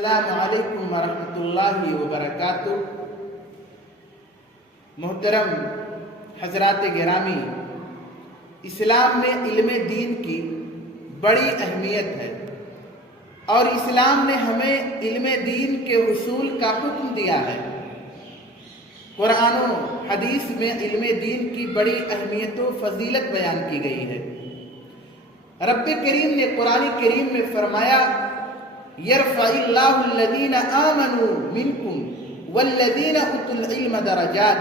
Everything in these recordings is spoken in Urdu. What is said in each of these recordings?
السلام علیکم ورحمۃ اللہ وبرکاتہ۔ محترم حضرات گرامی، اسلام میں علم دین کی بڑی اہمیت ہے اور اسلام نے ہمیں علم دین کے حصول کا حکم دیا ہے۔ قرآن و حدیث میں علم دین کی بڑی اہمیت و فضیلت بیان کی گئی ہے۔ رب کریم نے قرآن کریم میں فرمایا، یرفع اللہ الذین آمنوا منکم والذین اوتوا العلم درجات۔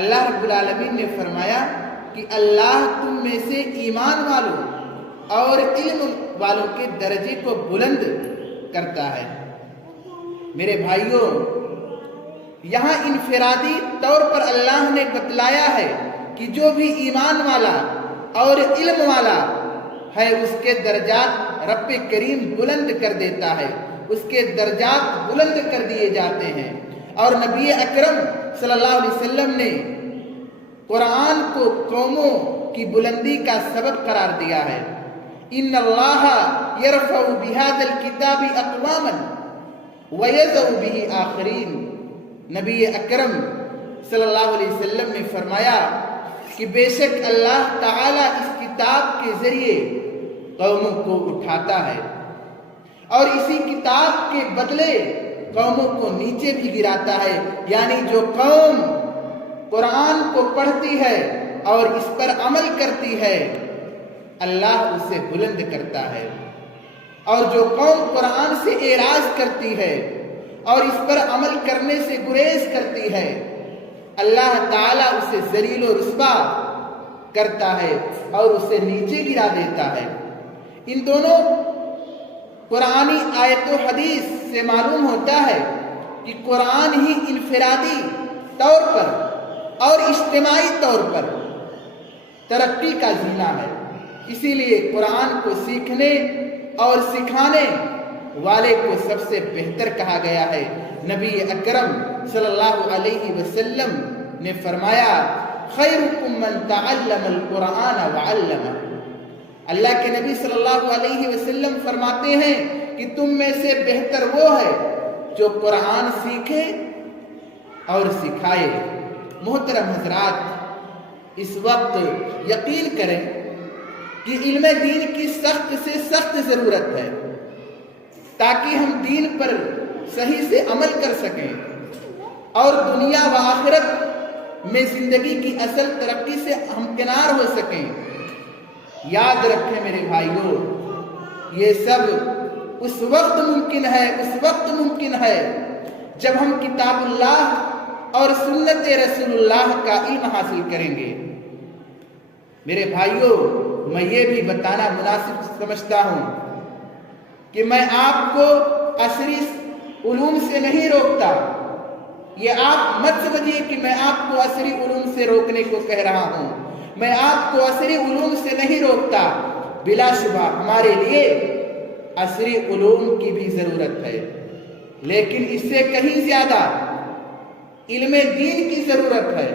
اللہ رب العالمین نے فرمایا کہ اللہ تم میں سے ایمان والوں اور علم والوں کے درجے کو بلند کرتا ہے۔ میرے بھائیوں، یہاں انفرادی طور پر اللہ نے بتلایا ہے کہ جو بھی ایمان والا اور علم والا ہے اس کے درجات رب کریم بلند کر دیتا ہے، اس کے درجات بلند کر دیے جاتے ہیں۔ اور نبی اکرم صلی اللہ علیہ وسلم نے قرآن کو قوموں کی بلندی کا سبب قرار دیا ہے۔ ان اللہ یرفع بہذا الکتاب اقواما ویضع بہ آخرین۔ نبی اکرم صلی اللہ علیہ وسلم نے فرمایا کہ بے شک اللہ تعالیٰ اس کتاب کے ذریعے قوموں کو اٹھاتا ہے اور اسی کتاب کے بدلے قوموں کو نیچے بھی گراتا ہے، یعنی جو قوم قرآن کو پڑھتی ہے اور اس پر عمل کرتی ہے اللہ اسے بلند کرتا ہے، اور جو قوم قرآن سے اعراض کرتی ہے اور اس پر عمل کرنے سے گریز کرتی ہے اللہ تعالیٰ اسے ذلیل و رسوا کرتا ہے اور اسے نیچے گرا دیتا ہے۔ ان دونوں قرآنی آیت و حدیث سے معلوم ہوتا ہے کہ قرآن ہی انفرادی طور پر اور اجتماعی طور پر ترقی کا زینہ ہے۔ اسی لیے قرآن کو سیکھنے اور سکھانے والے کو سب سے بہتر کہا گیا ہے۔ نبی اکرم صلی اللہ علیہ وسلم نے فرمایا، خیرکم من تعلم القرآن وعلمہ۔ اللہ کے نبی صلی اللہ علیہ وسلم فرماتے ہیں کہ تم میں سے بہتر وہ ہے جو قرآن سیکھے اور سکھائے۔ محترم حضرات، اس وقت یقین کریں کہ علم دین کی سخت سے سخت ضرورت ہے تاکہ ہم دین پر صحیح سے عمل کر سکیں اور دنیا و آخرت میں زندگی کی اصل ترقی سے ہمکنار ہو سکیں۔ یاد رکھیں میرے بھائیوں، یہ سب اس وقت ممکن ہے جب ہم کتاب اللہ اور سنت رسول اللہ کا علم حاصل کریں گے۔ میرے بھائیوں، میں یہ بھی بتانا مناسب سمجھتا ہوں کہ میں آپ کو عصری علوم سے نہیں روکتا۔ یہ آپ مت سمجھیے کہ میں آپ کو عصری علوم سے روکنے کو کہہ رہا ہوں۔ میں آپ کو عصری علوم سے نہیں روکتا، بلا شبہ ہمارے لیے عصری علوم کی بھی ضرورت ہے، لیکن اس سے کہیں زیادہ علم دین کی ضرورت ہے۔